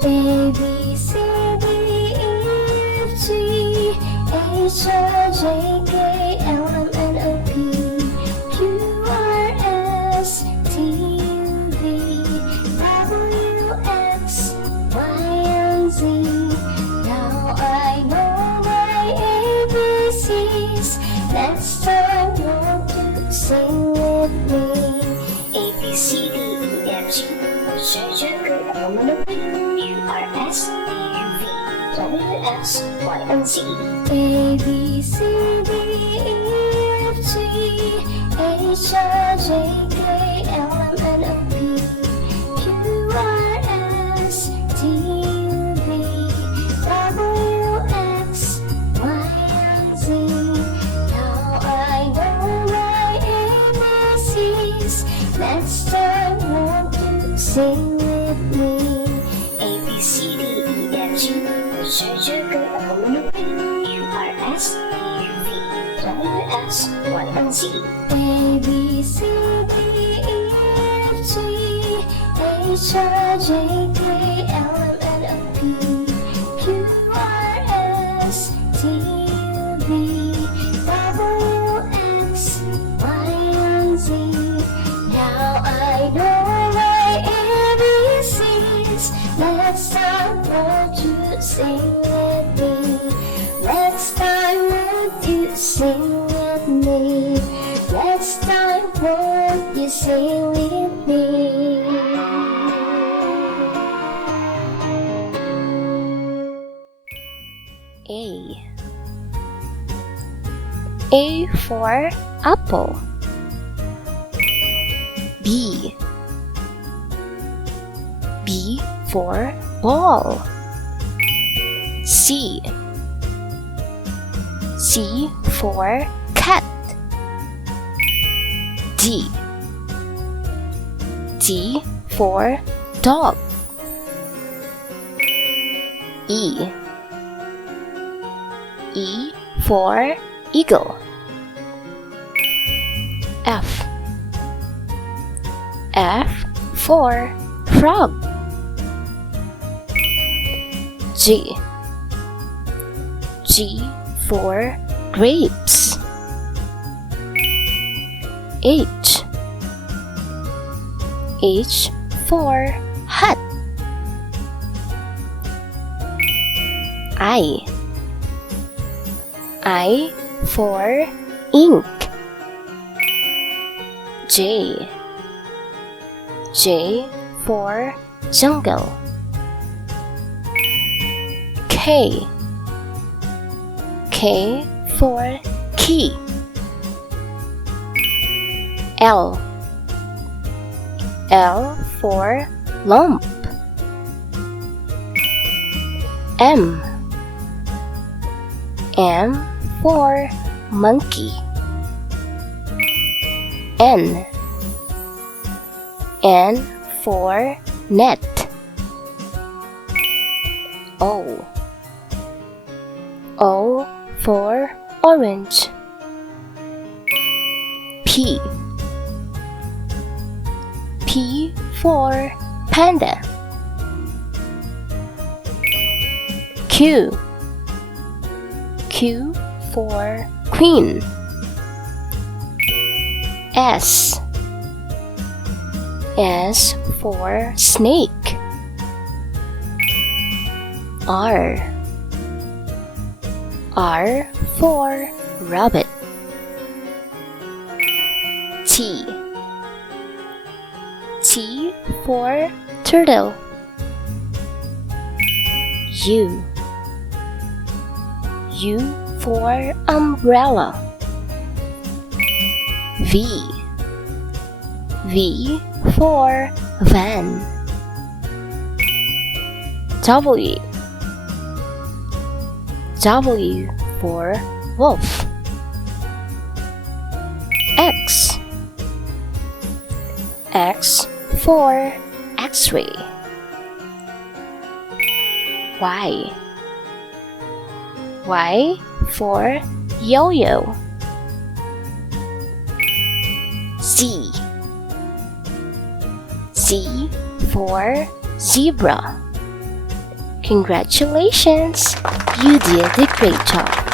A B C D E F G H I J K L M N O P Q R S T U V W X Y and Z. Now I know my ABCs. Next time, won't you sing with me? A B C D E F G H I J K L M N O P Q R S T U V W X Y and Z. A B C D E F G H I J K L M N O P Q R S T U V W X Y and Z. Now I know my ABCs. Next time, won't you sing with me? A B C D E F G H I J K L M N O P Q R S T U V W X Y and Z. A B C D E F G H I J K L M N O P Q R S T U V W X Y and Z. Now I know my ABCs. Next time, won't you sing with me? Next time, won't you sing with me? Next time, won't you sing with me? A for apple. B for ball. C for cat. D for dog. E for eagle. F for frog. G for grapes. H for hat. I for ink. J for jungle. K for key. L for lump. M for monkey. N for net. O for orange. P for panda. Q for queen. S for snake. R for rabbit. T for turtle. U for umbrella. V for van. W for wolf. X for X-ray. Y for yo-yo. Z Z for zebra. Congratulations! You did a great job.